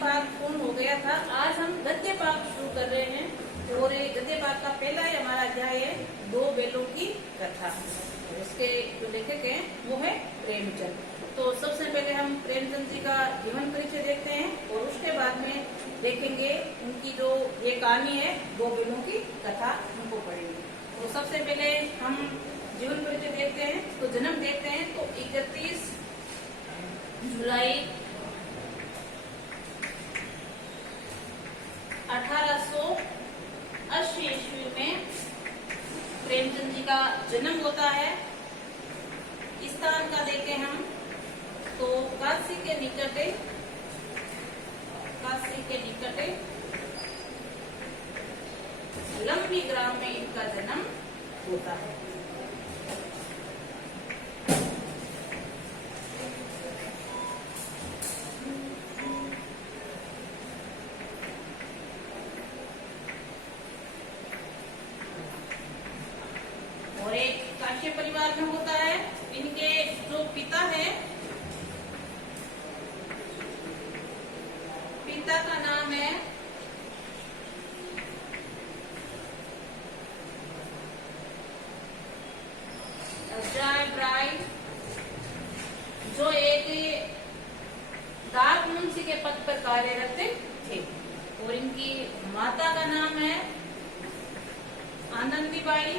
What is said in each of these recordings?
भाग पूर्ण हो गया था। आज हम गद्य भाग शुरू कर रहे हैं और गद्य भाग का पहला ही हमारा अध्याय है दो बैलों की कथा। इसके जो लेखक हैं वो है प्रेमचंद। तो सबसे पहले हम प्रेमचंद जी का जीवन परिचय देखते हैं और उसके बाद में देखेंगे उनकी जो ये कहानी है दो बैलों की कथा उनको पढ़ेंगे। तो सबसे पहले हम जीवन परिचय देखते हैं। तो जन्म देखते हैं तो 31 जुलाई 1880 ईस्वी में प्रेमचंद जी का जन्म होता है। स्थान का देखें हम तो काशी के निकट लंबी ग्राम में इनका जन्म होता है। और एक काश्यप परिवार में होता है। इनके जो पिता है, पिता का नाम है राय, जो एक डाक मुंशी के पद पर कार्यरत थे। और इनकी माता का नाम है आनंदीबाई।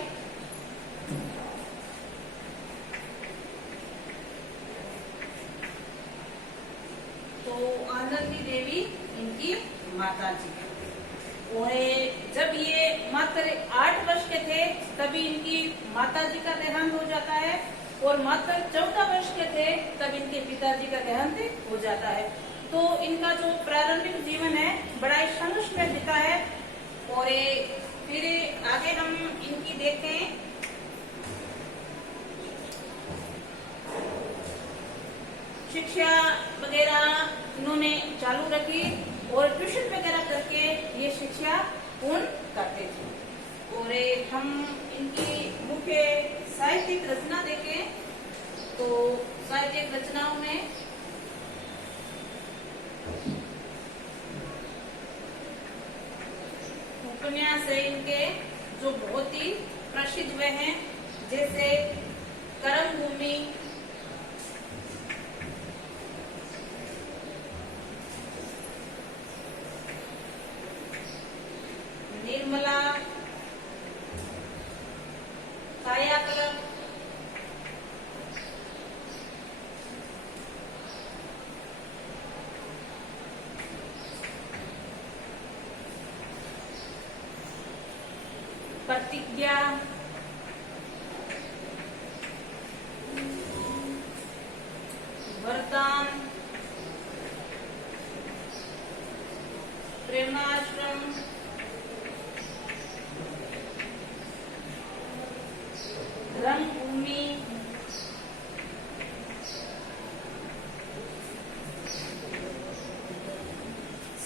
तो आनंदी देवी इनकी माता जी। और जब ये मात्र 8 वर्ष के थे तभी इनकी माता जी का देहांत हो जाता है और मात्र 14 वर्ष के थे तब इनके पिताजी का देहांत हो जाता है। तो इनका जो प्रारंभिक जीवन है बड़ा ही संघर्ष में बीता है। और फिर आगे हम इनकी देखें शिक्षा वगैरह इन्होंने चालू रखी और ट्यूशन वगैरह करके ये शिक्षा पूर्ण करते थे। और हम इनकी मुख्य साहित्यिक रचना देखें तो साहित्यिक रचनाओं में उपन्यास है इनके जो बहुत ही प्रसिद्ध हुए हैं, जैसे कर्म भूमि, निर्मला, कायाकल्प, प्रतिज्ञा, वरदान, प्रेमाश्रम, रंगभूमि,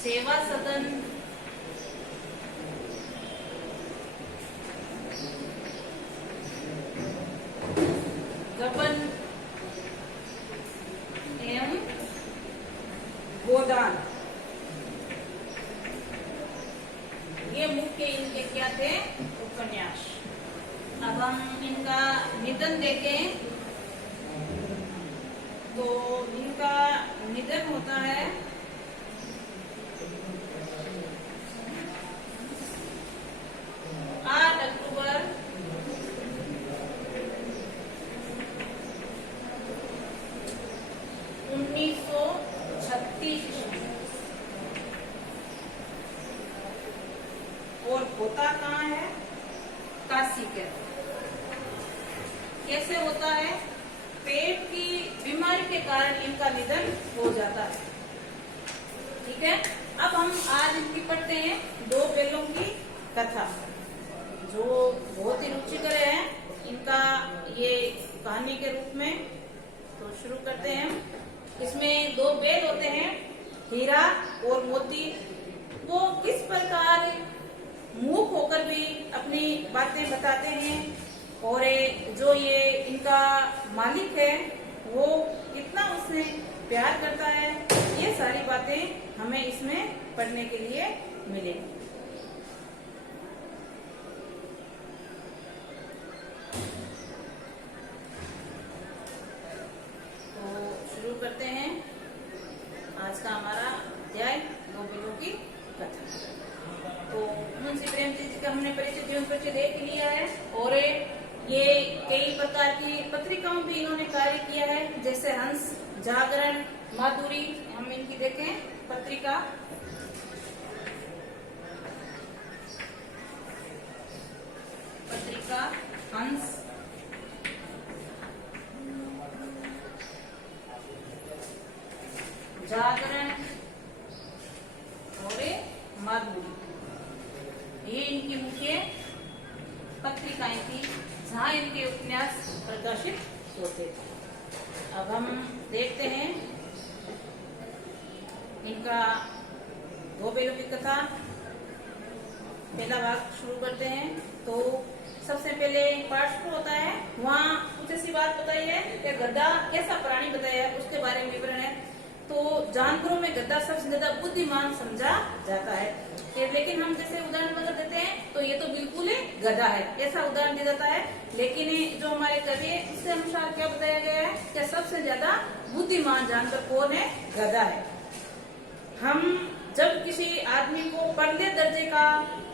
सेवा सदन, गबन एवं गोदान, ये मुख्य इनके क्या थे उपन्यास। अब हम इनका निधन देखें तो इनका निधन होता है 8 अक्टूबर 1936 और होता कहाँ है? काशी के। कैसे होता है? पेट की बीमारी के कारण इनका निधन हो जाता है। ठीक है, अब हम आज इनकी पढ़ते हैं दो बैलों की कथा, जो बहुत ही रुचिकर है इनका ये कहानी के रूप में। तो शुरू करते हैं। इसमें दो बैल होते हैं, हीरा और मोती। वो किस प्रकार मूक होकर भी अपनी बातें बताते हैं और जो ये इनका मालिक है वो कितना उससे प्यार करता है ये सारी बातें हमें इसमें पढ़ने के लिए मिलेगी। तो शुरू करते हैं आज का हमारा अध्याय दो बेलों की कथा। तो मुंशी प्रेमचंद जी का हमने परिचय, जीवन परिचय देख लिया है और ये कई प्रकार की पत्रिकाओं भी इन्होंने कार्य किया है, जैसे हंस, जागरण, माधुरी। हम इनकी देखें पत्रिका, हंस, जागरण और माधुरी, ये इनकी मुख्य पत्रिकाएं थी जहां इनके उपन्यास प्रकाशित होते थे। अब हम देखते हैं इनका दो बेलों की कथा, पहला भाग शुरू करते हैं। तो सबसे पहले पार्ट शुरू होता है, वहाँ कुछ ऐसी बात बताई है कि गधा कैसा प्राणी बताया है, उसके बारे में विवरण है। तो जानवरों में गधा सबसे ज्यादा बुद्धिमान समझा जाता है, लेकिन हम जैसे उदाहरण अगर देते हैं तो ये तो बिल्कुल ही गधा है, ऐसा उदाहरण दिया जाता है। लेकिन जो हमारे कवि है उसके अनुसार क्या बताया गया है कि सबसे ज्यादा बुद्धिमान जानवर कौन है? गधा है। हम जब किसी आदमी को परले दर्जे का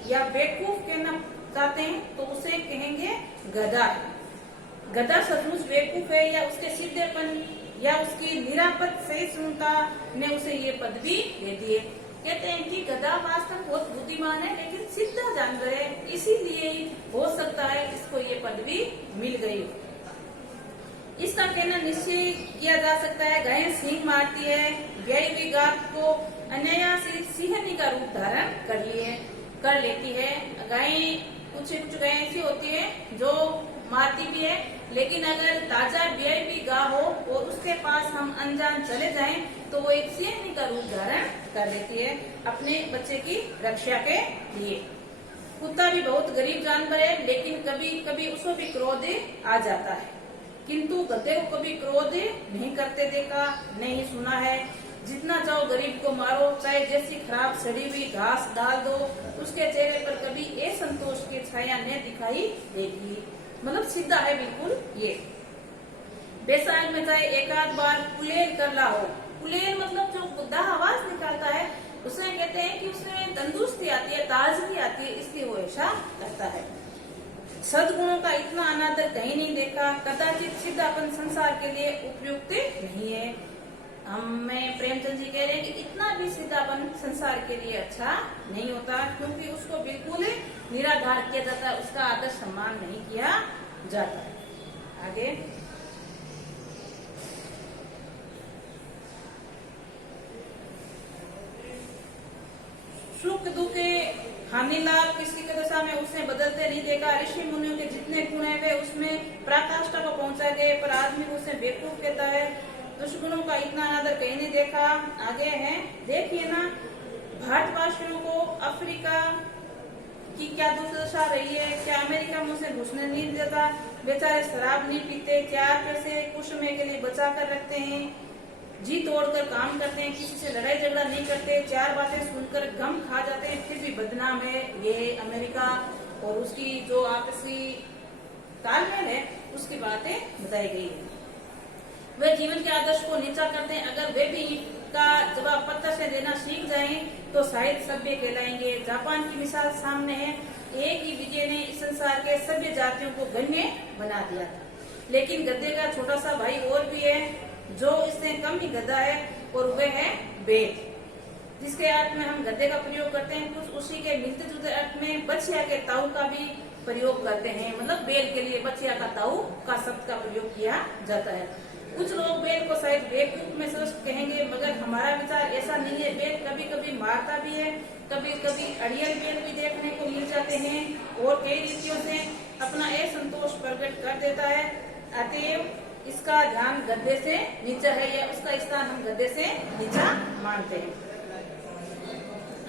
या बेवकूफ कहना चाहते हैं तो उसे कहेंगे गधा। गधा सचमुच बेवकूफ है या उसके सीधेपन या उसकी निरापद सही सुनता ने उसे ये पदवी दे दी है। कहते हैं कि गधा वास्तव में बहुत बुद्धिमान है लेकिन सीधा जानवर है, इसीलिए हो सकता है इसको ये पदवी मिल गई। इसका कहना निश्चय किया जा सकता है गाय सिंह मारती है, ब्याई हुई गाय को अनायास सिंहनी का रूप धारण कर लेती है। गाय कुछ गाय ऐसी होती है जो मारती भी है, लेकिन अगर ताजा ब्याई हुई गाय हो और उसके पास हम अनजान चले जाएं तो वो एक सिंहनी का रूप धारण कर लेती है अपने बच्चे की रक्षा के लिए। कुत्ता भी बहुत गरीब जानवर है, लेकिन कभी कभी उसको भी क्रोध आ जाता है, किंतु गधे को कभी क्रोध नहीं करते देखा नहीं सुना है। जितना चाहो गरीब को मारो, चाहे जैसी खराब सड़ी हुई घास डाल दो, उसके चेहरे पर कभी असंतोष की छाया न दिखाई देगी। मतलब सीधा है बिल्कुल ये। बैसाख में चाहे एक आध बार कुलेल कर ला हो, कुलेल मतलब जो गुद्दा आवाज निकालता है उसे कहते हैं कि उसमें तंदुरुस्ती आती है, ताजगी आती है, इसलिए वो ऐसा करता है। सद्गुणों का इतना अनादर कहीं नहीं देखा, कदाचित सीधापन संसार के लिए उपयुक्त नहीं है। हमें प्रेमचंद जी कह रहे हैं कि इतना भी सीधापन संसार के लिए अच्छा नहीं होता, क्योंकि उसको बिल्कुल निराधार किया जाता है, उसका आदर सम्मान नहीं किया जाता है। आगे सुख दुख हानि लाभ किसी की दशा में उसने बदलते नहीं देखा। ऋषि मुनियों के जितने गुण है वे उसमें पराकाष्ठा को पहुंचा गए, पर आदमी को उसे बेवकूफ कहता है। दुष्गुणों का इतना अनादर कहीं नहीं देखा। आगे है, देखिए ना भारतवासियों को अफ्रीका की क्या दुर्दशा रही है। क्या अमेरिका में उसे घुसने नहीं देता, बेचारे शराब नहीं पीते, 4 पैसे कुछ समय के लिए बचा कर रखते हैं, जी तोड़कर काम करते हैं, किसी से लड़ाई झगड़ा नहीं करते, 4 बातें सुनकर गम खा जाते हैं, फिर भी बदनाम है ये अमेरिका। और उसकी जो आपसी तालमेल है उसकी बातें बताई गई है। वे जीवन के आदर्श को नीचा करते हैं, अगर वे भी का जवाब पत्थर से देना सीख जाएं तो शायद सभ्य कहलाएंगे। जापान की मिसाल सामने है, एक ही विजय ने इस संसार के सभ्य जातियों को गण्य बना दिया था। लेकिन गधे का छोटा सा भाई और भी है जो इससे कम ही गधा है, और वह है वेद, जिसके अर्थ में हम गधे का प्रयोग करते हैं। कुछ उसी के मिलते जुलते अर्थ में बछिया के ताऊ का भी प्रयोग करते हैं, मतलब बैल के लिए बछिया का ताऊ का शब्द का प्रयोग किया जाता है। कुछ लोग बैल को शायद बेवकूफ में सोच कहेंगे, मगर हमारा विचार ऐसा नहीं है। बैल कभी कभी मारता भी है, कभी कभी अड़ियल बैल भी देखने को मिल जाते हैं और कई रीतियों से अपना असंतोष प्रकट कर देता है। अतएव इसका ध्यान गधे से नीचा है, या उसका स्थान हम गधे से नीचा मानते हैं।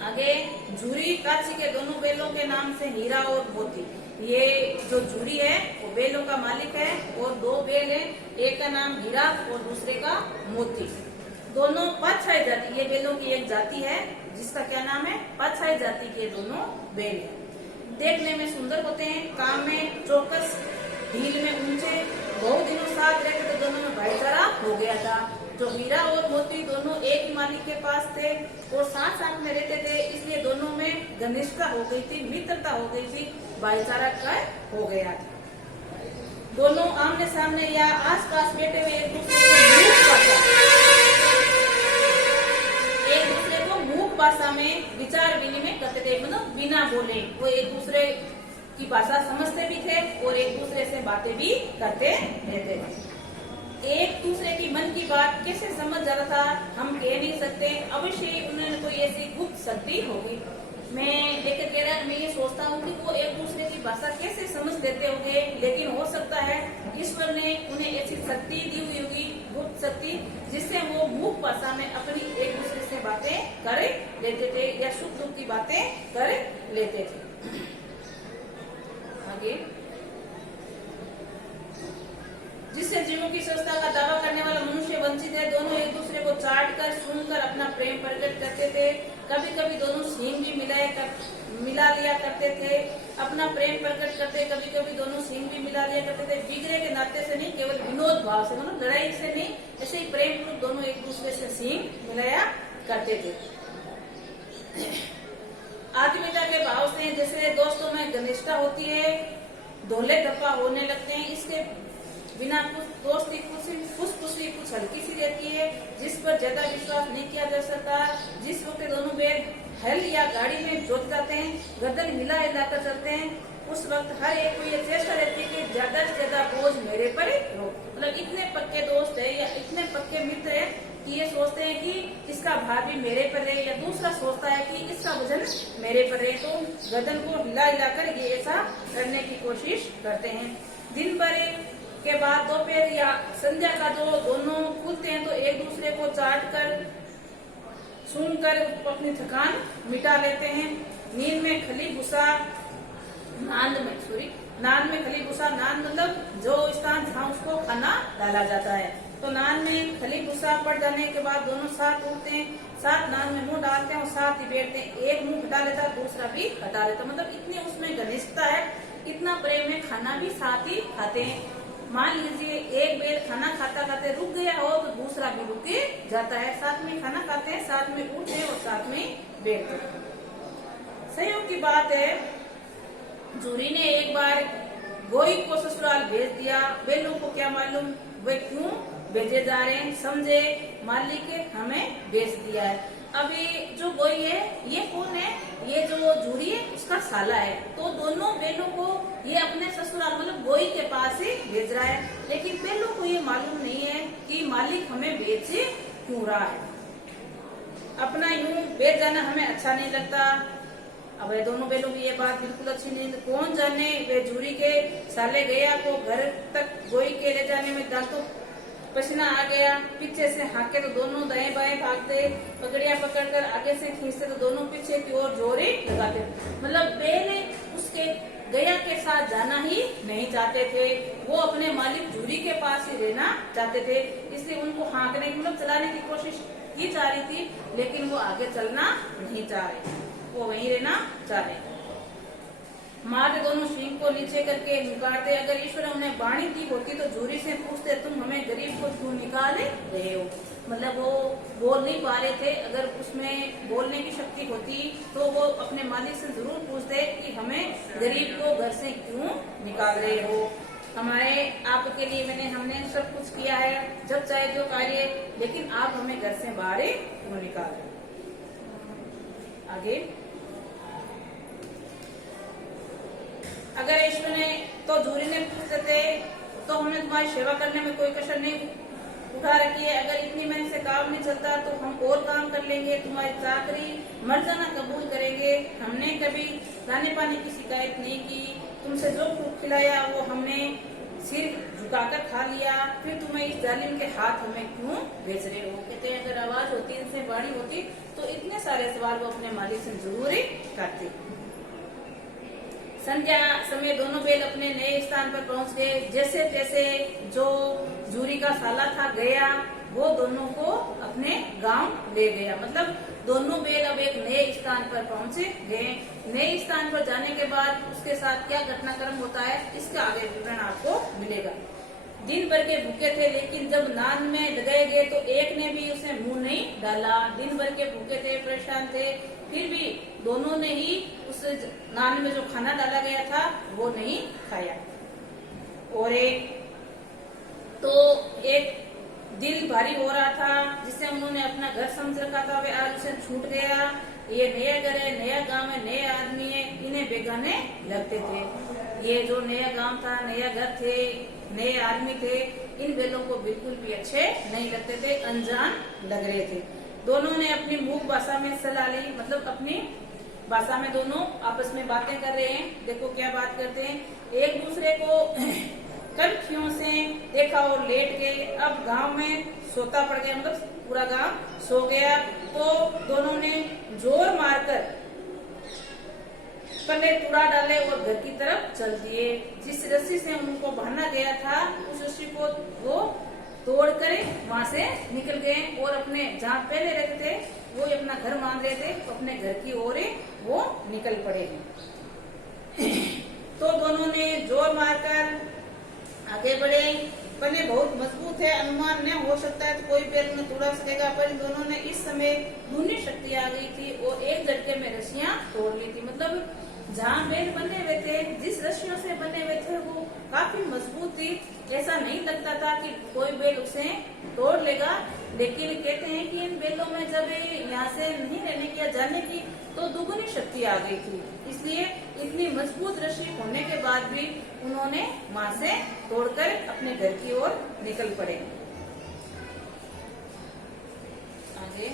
आगे झूरी काची के दोनों बैलों के नाम से हीरा और मोती। ये जो झूरी है वो बैलों का मालिक है और 2 बैल है, एक का नाम हीरा और दूसरे का मोती। दोनों पातशाही जाति, ये बेलों की एक जाति है जिसका क्या नाम है, पातशाही जाति के दोनों बेल हैं। देखने में सुंदर होते हैं, काम में चौकस, ढील में ऊंचे, बहुत दिनों साथ रहते तो दोनों में भाईचारा हो गया था। जो हीरा और मोती दोनों एक ही मालिक के पास थे और साथ साथ में रहते थे, इसलिए दोनों में घनिष्ठता हो गई थी, मित्रता हो गई थी, भाईचारा का हो गया था। दोनों आमने सामने या आसपास बैठे हुए एक दूसरे को मूक भाषा में विचार विनिमय करते थे, मतलब बिना बोले वो एक दूसरे की भाषा समझते भी थे और एक दूसरे से बातें भी करते रहते थे। एक दूसरे की मन की बात कैसे समझ जाता था हम कह नहीं सकते, अवश्य उन्होंने कोई ऐसी गुप्त शक्ति होगी। मैं लेकर कह रहा, मैं ये सोचता हूँ कि वो एक दूसरे की भाषा कैसे समझ लेते होंगे, लेकिन हो सकता है ईश्वर ने उन्हें ऐसी शक्ति दी हुई होगी, गुप्त शक्ति, जिससे वो मूक भाषा में अपनी एक दूसरे से बातें कर लेते थे या सुख दुख की बातें कर लेते थे। आगे, जिससे जीवों की स्वस्थता का दावा करने वाला मनुष्य वंचित है। दोनों एक दूसरे को चाट कर सुनकर अपना प्रेम प्रकट करते थे। कभी कभी दोनों सींग भी मिला लिया करते थे, अपना प्रेम प्रकट करते। कभी कभी दोनों सींग भी मिला लिया करते थे, बिगड़े के नाते से नहीं, केवल विनोद भाव से, मतलब लड़ाई से नहीं, ऐसे ही प्रेम पूर्वक दोनों एक दूसरे से सींग मिलाया करते थे। आत्मीयता के भाव से जैसे दोस्तों में घनिष्ठता होती है, धोले धप्पा होने लगते हैं, इसके बिना कुछ दोस्ती कुछ हल्की सी रहती है, जिस पर ज्यादा विश्वास नहीं किया जा सकता। जिस वक्त दोनों बैग हल या गाड़ी में जोत जाते हैं, गर्दन हिला हिलाकर चलते हैं, उस वक्त हर एक को ये चेष्टा रहती है कि ज्यादा से ज्यादा बोझ मेरे पर हो। मतलब इतने पक्के दोस्त है या इतने पक्के मित्र है कि ये सोचते हैं कि इसका भार भी मेरे पर रहे, या दूसरा सोचता है कि इसका वजन मेरे पर रहे, तो गर्दन को हिला हिलाकर ये ऐसा करने की कोशिश करते हैं। दिन भर के बाद दोपहर या संध्या का दोनों खुलते हैं तो एक दूसरे को चाट कर सुनकर अपनी थकान मिटा लेते हैं। नींद में खली भूसा, नांद में खली भूसा, नांद मतलब जो स्थान जहाँ उसको खाना डाला जाता है, तो नांद में खली भूसा पड़ जाने के बाद दोनों साथ उठते हैं, साथ नांद में मुंह डालते हैं और साथ ही बैठते हैं। एक मुंह हटा लेता है, दूसरा भी हटा लेता, मतलब इतनी उसमें घनिष्ठता है, इतना प्रेम है, खाना भी साथ ही खाते हैं। मान लीजिए एक बेर खाना खाता खाते रुक गया हो तो दूसरा भी रुक जाता है, साथ में खाना खाते हैं, साथ में उठते हैं और साथ में बैठते हैं। संयोग की बात है, जूरी ने एक बार गोई को ससुराल भेज दिया। बेलों को क्या मालूम वे क्यों भेजे जा रहे हैं, समझे मालिक हमें भेज दिया है। अभी जो गोई है ये कौन है, ये जो जूरी है उसका साला है, तो दोनों बेलों को ये अपने ससुराल मतलब गोई के पास ही भेज रहा है, लेकिन बेलों को ये मालूम नहीं है कि मालिक हमें भेज क्यों रहा है। अपना यूं भेज जाना हमें अच्छा नहीं लगता। अब दोनों बेलों की ये बात बिल्कुल अच्छी नहीं, कौन जाने वे जूरी के साले गया को घर तक गोई के ले जाने में दांतों पसीना आ गया, पीछे से हाके तो दोनों दाएं बाएं भागते, पकड़िया पकड़कर आगे से खींचते तो दोनों पीछे की ओर जोरे लगाते। मतलब बेल उसके गया के साथ जाना ही नहीं चाहते थे, वो अपने मालिक जूरी के पास ही रहना चाहते थे, इसलिए उनको हाँकने मतलब चलाने की कोशिश की जा रही थी, लेकिन वो आगे चलना नहीं चाह रहे, वो वहीं रहना चाह रहे। मार्ग दोनों सींग को नीचे करके निकालते। अगर ईश्वर उन्हें वाणी दी होती तो जूरी से पूछते तुम हमें गरीब को क्यों निकाले रहे हो। मतलब वो बोल नहीं पा रहे थे, अगर उसमें बोलने की शक्ति होती तो वो अपने मालिक से जरूर पूछते कि हमें गरीब को घर से क्यों निकाल रहे हो। हमारे आपके लिए हमने सब कुछ किया है, जब चाहे जो कार्य, लेकिन आप हमें घर से बाहर क्यों निकाल रहे हो। आगे, अगर ईश्वर ने तो जूरी ने पूछते थे तो हमने तुम्हारी सेवा करने में कोई कसर नहीं उठा रखी है, अगर इतनी मेहनत से काम नहीं चलता तो हम और काम कर लेंगे, तुम्हारी चाकरी मर जाना कबूल करेंगे। हमने कभी दाने पानी की शिकायत नहीं की, तुमसे जो खिलाया वो हमने सिर झुकाकर खा लिया, फिर तुम्हें इस जालिम के हाथ हमें क्यों भेज रहे हो। कहते हैं अगर आवाज होती, इनसे वाणी होती तो इतने सारे सवाल वो अपने मालिक से जरूर ही करते। संध्या समय दोनों बैल अपने नए स्थान पर पहुंच गए। जैसे तैसे जो जूरी का साला था गया, वो दोनों को अपने गांव ले गया। मतलब दोनों बैल अब एक नए स्थान पर पहुंचे गए। नए स्थान पर जाने के बाद उसके साथ क्या घटनाक्रम होता है, इसका आगे विवरण आपको मिलेगा। दिन भर के भूखे थे, लेकिन जब नान में लगाए गए तो एक ने भी उसे मुंह नहीं डाला। दिन भर के भूखे थे, परेशान थे, फिर भी दोनों ने ही उस नान में जो खाना डाला गया था वो नहीं खाया। और एक दिल भारी हो रहा था, जिससे उन्होंने अपना घर समझ रखा था, वे आज उसे छूट गया। ये नया घर है, नया गांव है, नए आदमी है, इन्हें बेगाने लगते थे। ये जो नया गांव था, नया घर थे, नए आदमी थे, इन बैलों को बिल्कुल भी अच्छे नहीं लगते थे, अनजान लग रहे थे। दोनों ने अपनी मूक भाषा में सलाह ली, मतलब अपनी भाषा में दोनों आपस में बातें कर रहे हैं। देखो क्या बात करते हैं, एक दूसरे को कनखियों से देखा और लेट गए। अब गांव में सोता पड़ गया, मतलब पूरा गांव सो गया। तो दोनों ने जोर मारकर पन्ने तुड़ा डाले और घर की तरफ चल दिए। जिस रस्सी से उनको बांधा गया था, उस रस्सी को वो तोड़कर वहां से निकल गए और अपने जहाँ पहले रहते थे वो अपना घर मान रहे थे, तो अपने घर की ओर वो निकल पड़े। तो दोनों ने जोर मारकर आगे बढ़े। पन्ने बहुत मजबूत है, अनुमान न हो सकता है तो कोई बैल में तोड़ा सकेगा, पर इन दोनों ने इस समय दूनी शक्ति आ गई थी और एक झटके में रस्सियां तोड़ ली थी। मतलब जहाँ बैल बने हुए थे, जिस रस्सियों से बने हुए थे वो काफी मजबूत थी। ऐसा नहीं लगता था कि कोई बैल उसे तोड़ लेगा। लेकिन कहते हैं कि इन बैलों में जब यहाँ से नहीं रहने की या जाने की तो दुगुनी शक्ति आ गई थी, इसलिए इतनी मजबूत रस्सी होने के बाद भी उन्होंने वहां से तोड़कर अपने घर की ओर निकल पड़े। आगे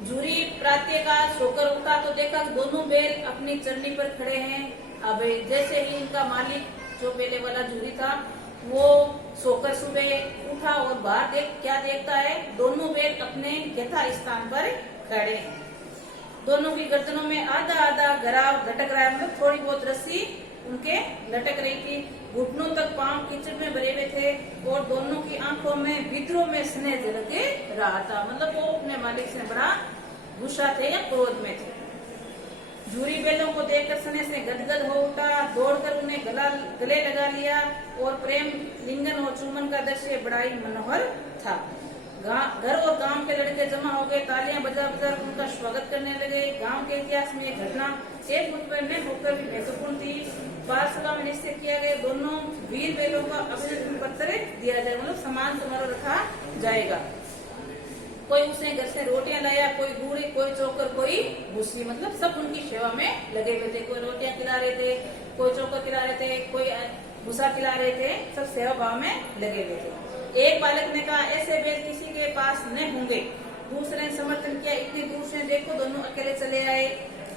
झूरी प्रातःकाल सोकर उठा तो देखा दोनों बैल अपनी चरनी पर खड़े हैं। अब जैसे ही इनका मालिक जो पहले वाला झूरी था वो सोकर सुबह उठा और बाहर क्या देखता है, दोनों बैल अपने यथा स्थान पर खड़े हैं। दोनों की गर्दनों में आधा आधा घराव लटक रहा है, मतलब थोड़ी बहुत रस्सी उनके लटक रही थी। घुटनों तक पांव कीचड़ में भरे हुए थे और दोनों की आंखों में विद्रोह में स्नेह झलक रहा था। मतलब वो अपने मालिक से बड़ा गुस्सा थे या क्रोध में थे। झूरी बैलों को देखकर स्नेह से गदगद हो उठा, दौड़कर उन्हें गले लगा लिया और प्रेम लिंगन और चुम्बन का दृश्य बड़ा ही मनोहर था। घर और गांव के लड़के जमा हो गए, तालियां बजा बजा उनका स्वागत करने लगे। गांव के इतिहास में यह घटना एक मुठभेड़ होकर भी महत्वपूर्ण थी। पाठशाला में निश्चय किया गया दोनों वीर बैलों का अभिनंदन पत्र दिया जाए, मतलब सम्मान समारोह रखा जाएगा। कोई उसने घर से रोटियां लाया, कोई गुड़ी, कोई चोकर, कोई भूसी, मतलब सब उनकी सेवा में लगे हुए थे। कोई रोटियां खिला रहे थे, कोई चोकर खिला रहे थे, कोई भूसा खिला रहे थे, सब सेवा भाव में लगे हुए थे। एक बालक ने कहा ऐसे बैल किसी के पास न होंगे। दूसरे ने समर्थन किया, इतनी दूर से देखो दोनों अकेले चले आए।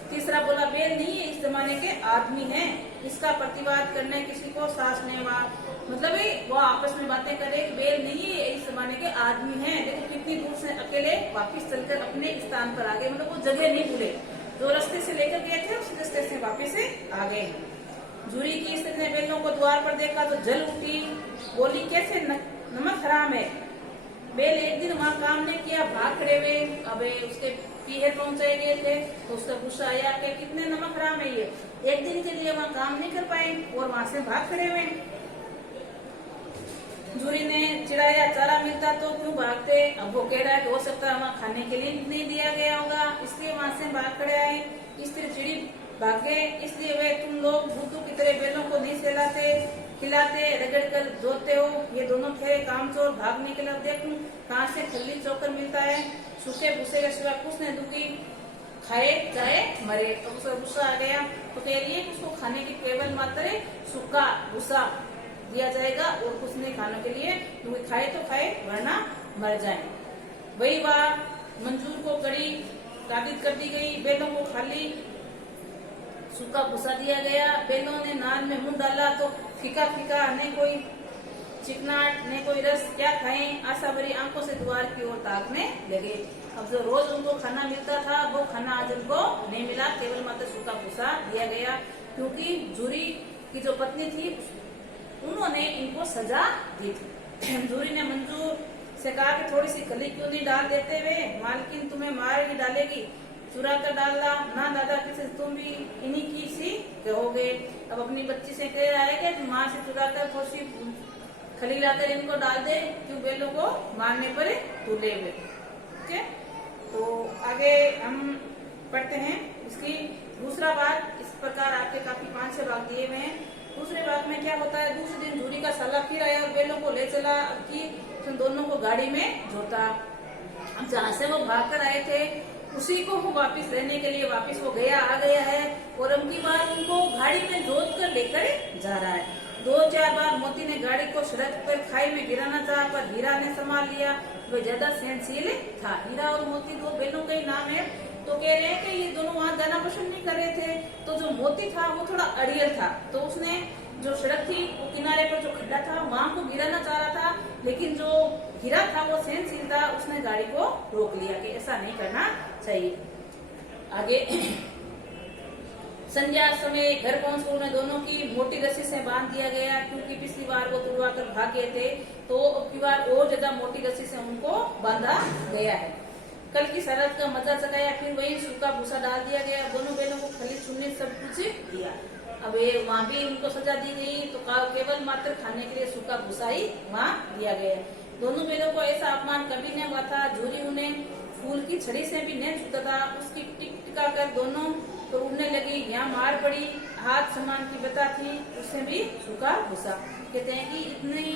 तीसरा बोला बैल नहीं है, इस जमाने के आदमी हैं, इसका प्रतिवाद करने किसी को साहस नहीं हुआ। मतलब वो आपस में बातें करे, बैल नहीं है, इस जमाने के आदमी हैं। देखो कितनी दूर से अकेले वापिस चलकर अपने स्थान पर आ गए, मतलब वो जगह नहीं भूले, जो रास्ते से लेकर गए थे उस रास्ते से वापिस आ गए। झूरी की स्त्री ने बैलों को द्वार पर देखा तो जल उठी, बोली कैसे नमक हराम है। बैल एक दिन वहाँ काम नहीं किया, भाग खड़े हुए। अब उसके पीहर पहुंचाए गए थे तो उसका गुस्सा आया कि कितने नमक हराम है ये, एक दिन के लिए वहाँ काम नहीं कर पाए और वहाँ से भाग खड़े हुए। झूरी ने चिढ़ाया, चारा मिलता तो क्यों भागते। अब वो कह रहा है कि हो सकता है वहाँ खाने के लिए नहीं दिया गया होगा, इसलिए वहाँ से भाग खड़े आए। स्त्री चिड़ी भागे, इसलिए वे तुम लोग बुद्धू की तरह बैलों को नहीं सहलाते, खिलाते, रगड़ कर धोते हो। ये दोनों थे कामचोर, भागने के लिए देखूं कहाँ से खल्ली चोकर मिलता है, सूखे भूसे का सिवा कुछ नहीं दूंगी, खाए चाहे मरे। तो उसका गुस्सा आ गया तो कह रही है कि उसको खाने की केवल मात्र सूखा भूसा दिया जाएगा और कुछ नहीं खाने के लिए, क्योंकि खाए तो खाए वरना मर जाए। वही बात मंजूर को कड़ी ताकीद कर दी गई, बैलों को खाली सूखा भूसा दिया गया। बैलों ने नान में मुंह डाला तो फीका फीका, नहीं कोई चिकनाट नहीं कोई रस, क्या खाएं। आशा भरी आंखों से द्वार की ओर ताकने लगे। अब जो रोज उनको खाना मिलता था वो खाना आज उनको नहीं मिला, केवल मात्र सूखा भूसा दिया गया, क्योंकि झूरी की जो पत्नी थी उन्होंने इनको सजा दी थी। झूरी ने मंजूर से कहा कि थोड़ी सी खली क्यों नहीं डाल देते वे, मालकिन तुम्हें मार ही डालेगी, चुरा कर डालना ना दादा, किसी तुम भी इन्हीं की सी कहोगे। अब अपनी बच्ची से कह रहा है कि माँ से चुरा कर थोड़ी सी खली लाकर इनको डाल दे, क्यों बेलों को मारने पर तुले हुए। ठीक है, तो आगे हम पढ़ते हैं इसकी दूसरा भाग। इस प्रकार आपके काफी 5 से भाग दिए हुए हैं। दूसरे भाग में क्या होता है, दूसरे दिन झूरी का साला फिर आया और बेलों को ले चला कि दोनों को गाड़ी में जोता। अब जहाँ से वो भाग कर आए थे उसी को वो वापस रहने के लिए वापस वो आ गया है और अब की बार उनको गाड़ी में जोत कर लेकर जा रहा है। 2-4 बार मोती ने गाड़ी को सड़क पर खाई में गिराना चाहा, पर हीरा ने संभाल लिया। वो ज्यादा सहनशील था। हीरा और मोती 2 बेलों का ही नाम है। तो कह रहे हैं कि ये दोनों वहां जाना पसंद नहीं कर रहे थे। तो जो मोती था वो थोड़ा अड़ियल था, तो उसने जो सड़क थी वो किनारे पर जो खड्डा था वहां को गिराना चाह रहा था, लेकिन जो हीरा था वो सहनशील था, उसने गाड़ी को रोक लिया कि ऐसा नहीं करना चाहिए। आगे संध्या समय घर पहुंच उन्हें दोनों की मोटी रस्सी से बांध दिया गया, क्योंकि पिछली बार वो तुड़वा कर भाग गए थे, तो अब की बार और ज्यादा मोटी रस्सी से उनको बांधा गया है। कल की शरत का मजा चकाया, फिर वही सूखा भूसा डाल दिया गया। दोनों बेलों को खली चुनने सब कुछ दिया। अब वहाँ भी उनको सजा दी गई, तो केवल मात्र खाने के लिए सूखा भूसा ही वहाँ दिया गया। दोनों बेलों को ऐसा अपमान कभी नहीं हुआ था। झूरी उन्हें फूल की छड़ी से भी नहीं छूता था। उसकी टिका कर दोनों तो उड़ने लगी। यहाँ मार पड़ी, हाथ समान की बता थी, उससे भी सूखा भूसा। कहते हैं कि इतनी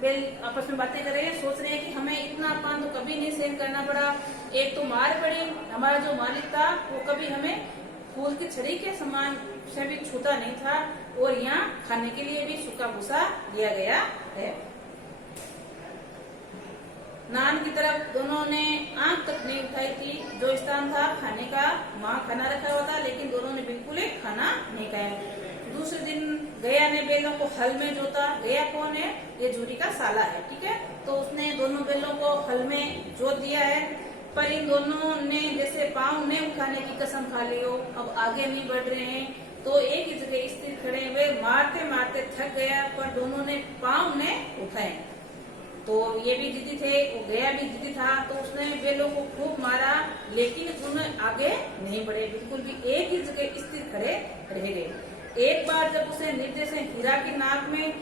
बेल आपस में बातें कर रहे हैं, सोच रहे हैं कि हमें इतना अपमान तो कभी नहीं सहन करना पड़ा। एक तो मार पड़ी, हमारा जो मालिक था वो कभी हमें फूल की छड़ी के समान से भी छूता नहीं था, और यहाँ खाने के लिए भी सूखा भूसा दिया गया है। नान की तरफ दोनों ने आंख तक नहीं उठाई थी। जो स्थान था खाने का वहाँ खाना रखा हुआ था, लेकिन दोनों ने बिल्कुल खाना नहीं खाया। दूसरे दिन गया ने बेलों को हल में जोता। गया कौन है, ये झूरी का साला है। ठीक है, तो उसने दोनों बेलों को हल में जोत दिया है, पर इन दोनों ने जैसे पाँव ने उठाने की कसम खा ली हो, अब आगे नहीं बढ़ रहे हैं, तो एक ही जगह स्थिर खड़े हुए। मारते मारते थक गया, पर दोनों ने पाँव ने उठाए। तो ये भी जिद्दी थे, वो गया भी जिद्दी था, तो उसने बेलों को खूब मारा, लेकिन उन्हें आगे नहीं बढ़े, बिल्कुल भी एक ही जगह स्थिर खड़े रह गए। एक बार जब उसे निर्देश हीरा की नाक में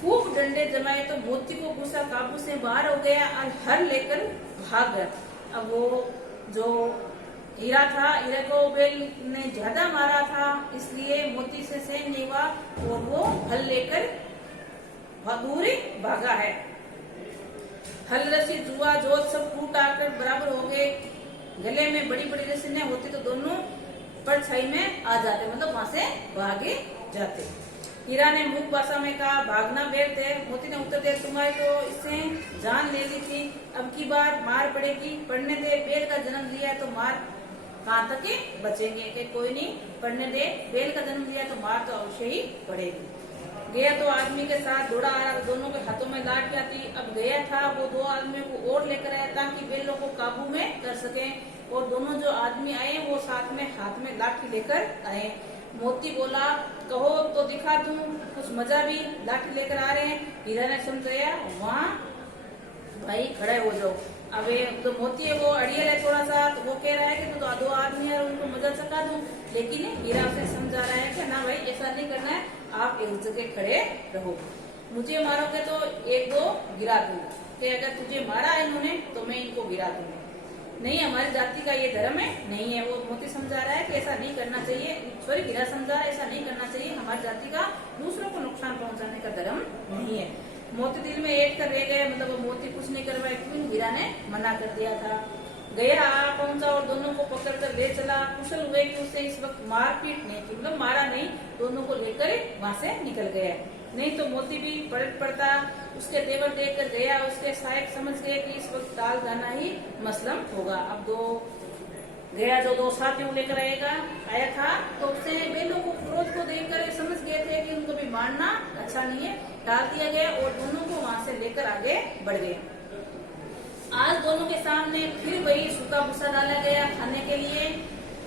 खूब डंडे जमाए, तो मोती को गुस्सा काबू से बाहर हो गया और हर लेकर भाग गया। अब वो जो हीरा था, हीरा को बेल ने ज्यादा मारा था, इसलिए मोती से सहन नहीं हुआ और वो हल लेकर दूर भागा है। हल रस्सी जुआ जोत सब टूट आकर बराबर हो गए। गले में बड़ी बड़ी रस्सी न होती तो दोनों परछाई में आ जाते, मतलब वहां से भागे जाते। हीरा ने मुख भाषा में कहा, भागना व्यर्थ है। मोती ने उत्तर दिया, तुम्हारी तो इससे जान ले ली थी, अब की बार मार पड़ेगी। पढ़ने दे, बेल का जन्म लिया है तो मार कहाँ तक बचेंगे, कि कोई नहीं, पढ़ने दे, बेल का जन्म लिया तो मार तो अवश्य ही पड़ेगी। गया तो आदमी के साथ दौड़ा आ रहा, दोनों के हाथों में लाठियां थी। अब गया था वो 2 आदमियों को और लेकर आया ताकि बेलों को काबू में कर सके, और दोनों जो आदमी आए वो साथ में हाथ में लाठी लेकर आए। मोती बोला, कहो तो दिखा दूं कुछ मजा भी, लाठी लेकर आ रहे हैं। हीरा ने समझाया, वहाँ भाई खड़े हो जाओ। अब तो मोती है वो अड़ियल है थोड़ा सा, तो वो कह रहा है कि तो 2 आदमी है उनको मजा चका दूं, लेकिन हीरा उसे समझा रहा है कि ना भाई ऐसा नहीं करना है, आप एक जगह खड़े रहो, मुझे मारोगे तो 1-2 गिरा दूंगा, कि अगर तुझे मारा इन्होंने तो मैं इनको गिरा दूंगा। नहीं, हमारी जाति का ये धर्म है, नहीं है। वो मोती समझा रहा है कि ऐसा नहीं करना चाहिए, सॉरी हीरा समझा रहा है ऐसा नहीं करना चाहिए, हमारी जाति का दूसरों को नुकसान पहुंचाने का धर्म नहीं है। मोती दिल में एक कर रह गए, मतलब वो मोती कुछ नहीं करवाए, क्यों हीरा ने मना कर दिया था। गया पहुंचा और दोनों को पकड़ कर ले चला। कुशल हुए कि उसे इस वक्त मारपीट नहीं की, मतलब मारा नहीं, दोनों को लेकर वहां से निकल गया। नहीं तो मोती भी पलट पड़ता। उसके तेवर देख कर गया उसके सहायक समझ गए कि इस वक्त टाल जाना ही मसलम होगा। अब गया जो 2 साथियों लेकर आया था, तो उससे बेलों को क्रोध को देखकर समझ गए थे कि उनको भी मारना अच्छा नहीं है, टाल दिया गया और दोनों को वहां से लेकर आगे बढ़ गए। आज दोनों के सामने फिर वही सूखा भूसा डाला गया खाने के लिए,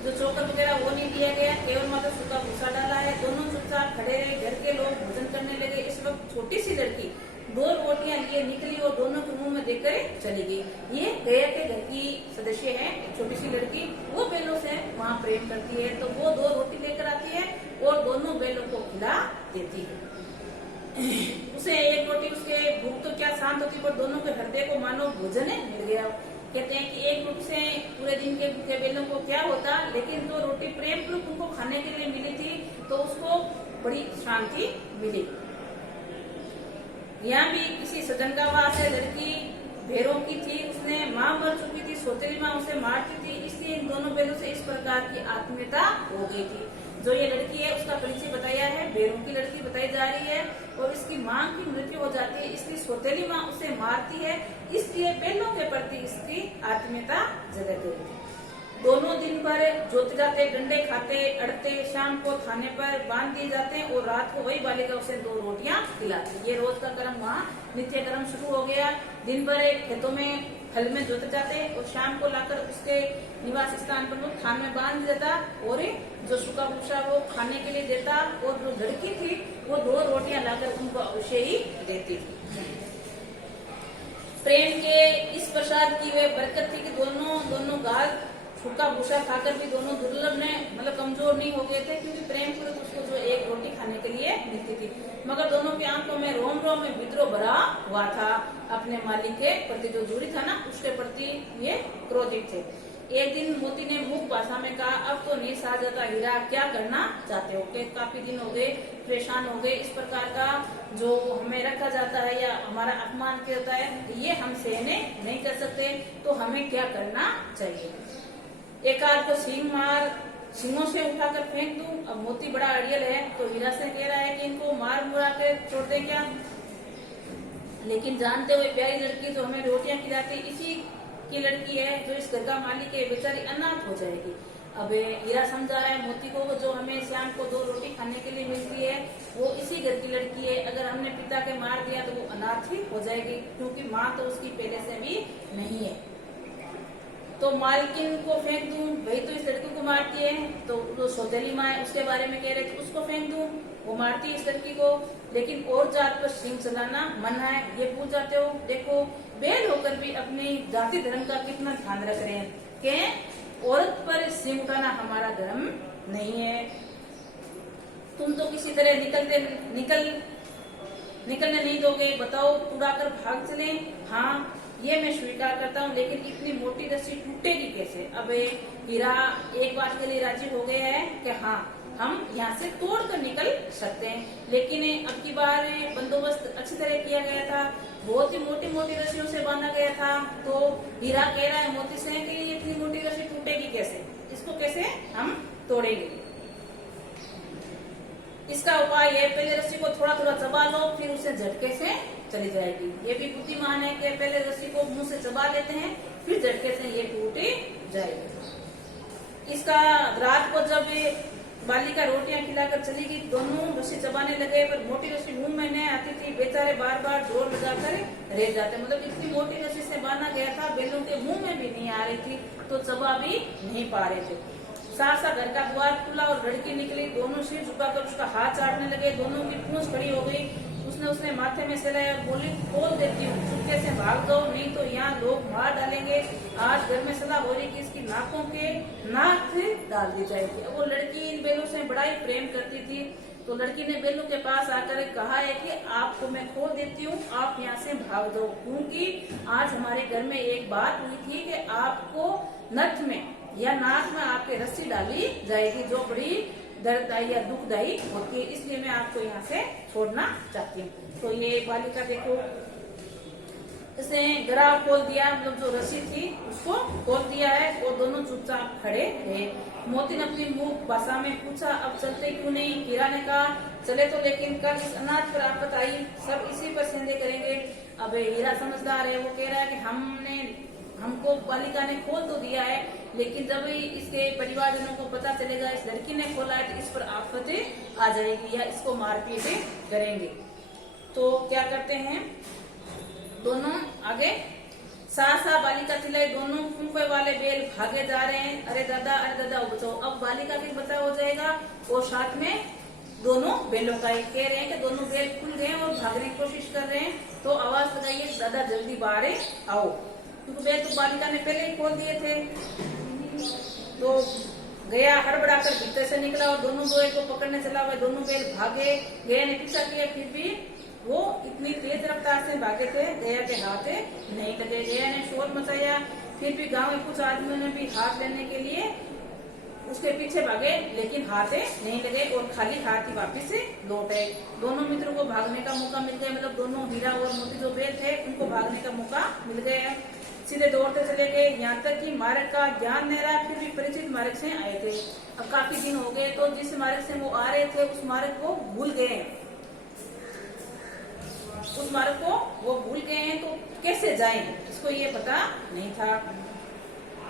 जो चोकर वगैरह वो नहीं दिया गया, केवल मात्र सूखा भूसा डाला है। दोनों चुपचाप खड़े रहे। घर के लोग भोजन करने लगे। इस वक्त छोटी सी लड़की 2 रोटियां लिए निकली और दोनों के मुंह में देकर चली गई। ये गया के घर की सदस्य है, एक छोटी सी लड़की, वो बैलों से वहाँ प्रेम करती है, तो वो 2 रोटी लेकर आती है और दोनों बैलों को खिला देती है। उसे एक रोटी, उसके भूख तो क्या शांत होती, पर दोनों के हृदय को मानो भोजन मिल गया। कहते हैं कि एक रोटी से पूरे दिन के भूखे बैलों को क्या होता, लेकिन 2 रोटी प्रेम पूर्वक उनको खाने के लिए मिली थी, तो उसको बड़ी शांति मिली। यहाँ भी किसी सज्जन का वास है, लड़की भेड़ों की थी, उसने माँ मर चुकी थी, सौतेली माँ उसे मारती थी, इसलिए इन दोनों बैलों से इस प्रकार की आत्मीयता हो गई थी। जो ये लड़की है उसका परिचय बताया है, भेड़ों की लड़की बताई जा रही है, और इसकी माँ की मृत्यु हो जाती है, इसलिए सौतेली माँ उसे मारती है, इसलिए बैलों के प्रति इसकी आत्मीयता जग गई। दोनों दिन भर जोते जाते, डंडे खाते, अड़ते, शाम को थाने पर बांध दिए जाते हैं और रात को वही बालिका उसे 2 रोटियां खिलाती। ये रोज का कर्म वहाँ नित्य कर्म शुरू हो गया। दिन भर खेतों में हल में जोते जाते और शाम को लाकर उसके निवास स्थान पर वो थान में बांध देता और जो सूखा भूसा वो खाने के लिए देता, और जो लड़की थी वो 2 रोटियां लाकर उनको अवश्य ही देती थी। प्रेम के इस प्रसाद की वे बरकत थी कि दोनों गाल सूखा भूसा खाकर भी दोनों दुर्लभ ने मतलब कमजोर नहीं हो गए थे, क्योंकि प्रेम पूर्वक उसको जो एक रोटी खाने के लिए मिलती थी। मगर दोनों की आंखों में रोम रोम में विद्रोह भरा हुआ था, अपने मालिक के प्रति जो दूरी था ना, उसके प्रति ये क्रोधित थे। एक दिन मोती ने मुख भाषा में कहा, अब तो नहीं सहा जाता हीरा, क्या करना चाहते हो? कि काफी दिन हो गए, परेशान हो गए, इस प्रकार का जो हमें रखा जाता है या हमारा अपमान किया जाता है, ये हम सहने नहीं कर सकते, तो हमें क्या करना चाहिए? एक आध को सींगों से उठाकर फेंक दूं। अब मोती बड़ा अड़ियल है, तो हीरा से कह रहा है कि इनको मार मुरा कर छोड़ दे क्या? लेकिन जानते हुए प्यारी लड़की जो हमें रोटियां खिलाती, इसी की लड़की है, जो इस घर का मालिक है, बेचारी अनाथ हो जाएगी। अब हीरा समझा है मोती को, जो हमें शाम को 2 रोटी खाने के लिए मिलती है, वो इसी घर की लड़की है। अगर हमने पिता के मार दिया तो वो अनाथ ही हो जाएगी, क्योंकि माँ तो उसकी पहले से भी नहीं है। तो मालकिन को फेंक दूं, वही तो इस लड़की को मारती है, तो जो सौतेली माँ है उसके बारे में कह रहे थे, उसको फेंक दूं, वो मारती है इस लड़की को। लेकिन और जात पर सिंह चलाना मना है, ये पूछ जाते हो। देखो, बैल होकर भी अपनी जाति धर्म का कितना ध्यान रख रहे हैं कि औरत पर सिंह उठाना हमारा धर्म नहीं है। तुम तो किसी तरह निकलने नहीं दोगे, बताओ उड़ाकर भाग चले? हाँ, ये मैं स्वीकार करता हूँ, लेकिन इतनी मोटी रस्सी टूटेगी कैसे? अब हीरा एक बात के लिए राजी हो गया है कि हाँ, हम यहाँ से तोड़कर निकल सकते हैं, लेकिन अब की बार बंदोबस्त अच्छी तरह किया गया था, बहुत ही मोटी मोटी रस्सियों से बांधा गया था। तो हीरा कह रहा है मोती से कि इतनी मोटी रस्सी टूटेगी कैसे, इसको कैसे हम तोड़ेंगे? इसका उपाय है, पहले रस्सी को थोड़ा थोड़ा चबा लो, फिर उसे झटके से चली जाएगी। ये भी बुद्धिमान है कि पहले रस्सी को मुंह से चबा लेते हैं, फिर झटके से ये टूट जाएगी। इसका रात को जब बालिका रोटियां खिलाकर चली गई, दोनों रस्सी चबाने लगे, पर मोटी रस्सी मुंह में नहीं आती थी, बेचारे बार बार जोर लगाकर रह जाते। मतलब इतनी मोटी रस्सी से बांधा गया था, बैलों के मुंह में भी नहीं आ रही थी, तो चबा भी नहीं पा रहे थे। सासा घर का द्वार खुला और लड़की निकली, दोनों सिर झुकाकर उसका हाथ चाटने लगे, दोनों की पूंछ खड़ी हो गई। उसने माथे में सिलाया और बोली, खोल देती हूँ, चुपके से भाग जाओ, नहीं तो यहाँ लोग मार डालेंगे। आज घर में सलाह हो रही कि इसकी नाकों के नाक डाल दी जाएगी। अब वो लड़की इन बैलों से बड़ा ही प्रेम करती थी, तो लड़की ने बैलों के पास आकर कहा है कि आपको मैं खोल देती हूँ, आप यहाँ से भाग जाओ, क्योंकि आज हमारे घर में एक बात हुई थी कि आपको नथ में या नाक में आपके रस्सी डाली जाएगी, जो बड़ी दर्ददायी या दुखदायी होती है, इसलिए मैं आपको यहाँ से छोड़ना चाहती हूँ। तो ये बालिका देखो, इसने गरा खोल दिया, मतलब जो रस्सी थी उसको खोल दिया है, और दोनों चुपचाप खड़े रहे। मोती ने अपनी मुंह भाषा में पूछा, अब चलते क्यों नहीं? हीरा ने कहा, चले तो, लेकिन कल इस अनाथ पर आफत आई, सब इसी पर सेंधे करेंगे। अब हीरा समझदार है, वो कह रहा है कि हमको बालिका ने खोल तो दिया है, लेकिन जब इसके परिवारजनों को पता चलेगा इस लड़की ने खोला है, तो इस पर आफत आ जाएगी या इसको मारपीट करेंगे। तो क्या करते हैं, दोनों आगे सा बालिका चिल्लाई, दोनों फूंफे वाले बैल भागे जा रहे हैं। अरे दादा बचाओ। अब बालिका भी बचाव हो जाएगा और साथ में दोनों बेलों का। कह रहे हैं कि दोनों बेल खुल गए और भागने की कोशिश कर रहे हैं, तो आवाज लगाइए दादा जल्दी बाहर आओ, क्योंकि बेल तो बालिका ने पहले ही खोल दिए थे। तो गया हड़बड़ा कर भीतर से निकला और दोनों बेल को पकड़ने चला हुआ। दोनों बेल भागे, गया ने पीछा किया, फिर भी वो इतनी तेज रफ्तार से भागे थे, गया के हाथ नहीं लगे। गया ने शोर मचाया, फिर भी गांव में कुछ आदमियों ने भी हाथ लेने के लिए उसके पीछे भागे, लेकिन हाथ नहीं लगे और खाली हाथ ही वापिस लौट आए। दोनों मित्रों को भागने का मौका मिल गया, मतलब दोनों हीरा और मोती जो बेल थे उनको भागने का मौका मिल गया। सीधे दौड़ते चले गए, यहाँ तक कि मार्ग का ज्ञान नहीं रहा, फिर भी परिचित मार्ग से आए थे। अब काफी दिन हो गए, तो जिस मार्ग से वो आ रहे थे उस मार्ग को भूल गए, उस मार्ग को वो भूल गए हैं, तो कैसे जाएं इसको ये पता नहीं था।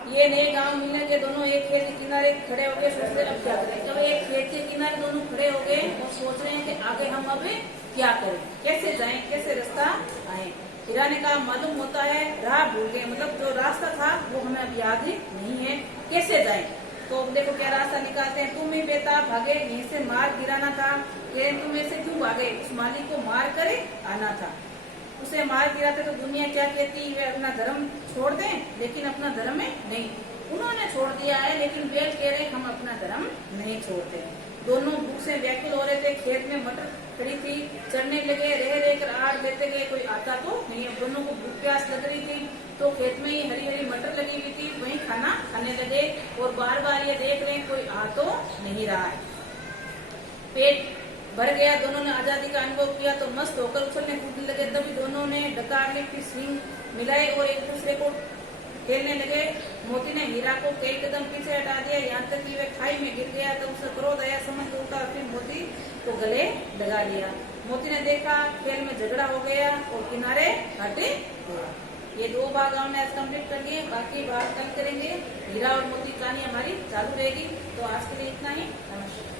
ये नए गांव मिलने के दोनों एक खेत के किनारे खड़े हो गए, सोच रहे अब क्या करें। जब एक खेत के किनारे दोनों खड़े हो गए और सोच रहे हैं कि आगे हम अब क्या करें, कैसे जाएं, कैसे रास्ता आए। हीरा ने कहा मालूम होता है राह भूल गए, मतलब जो रास्ता था वो हमें अब याद नहीं है, कैसे जाएं। तो देखो क्या रास्ता निकालते हैं। तुम ही बेताब भागे, यहीं से मार गिराना था। तुम ऐसे क्यों भागे, उस मालिक को मार कर आना था। उसे मार गिराते तो दुनिया क्या कहती, वे अपना धर्म छोड़ दें, लेकिन अपना धर्म नहीं। उन्होंने छोड़ दिया है, लेकिन बेल कह रहे हम अपना धर्म नहीं छोड़ते। दोनों भूख से व्याकुल हो रहे थे। खेत में मटर खड़ी थी, चढ़ने लगे, रह कर आड़ लेते गए, कोई आता तो नहीं। दोनों को भूख प्यास लग रही थी, तो खेत में ही हरी हरी मटर लगी हुई थी, वहीं खाना खाने लगे और बार बार ये देख रहे हैं कोई आ तो नहीं रहा है। पेट भर गया, दोनों ने आजादी का अनुभव किया तो मस्त होकर उछलने कूदने लगे। तभी दोनों ने डकार ली, फिर स्विंग मिलाए और एक दूसरे को खेलने लगे। मोती ने हीरा को कई कदम पीछे हटा दिया, यहाँ तक कि वे खाई में गिर गया। तब उसे क्रोध आया, समझ उठा, फिर मोती को गले लगा लिया। मोती ने देखा खेल में झगड़ा हो गया और किनारे हटे गया। ये 2 भाग हमने आज कंप्लीट कर लिए, बाकी भाग कल करेंगे। हीरा और मोती कहानी हमारी चालू रहेगी। तो आज के लिए इतना ही, नमस्कार।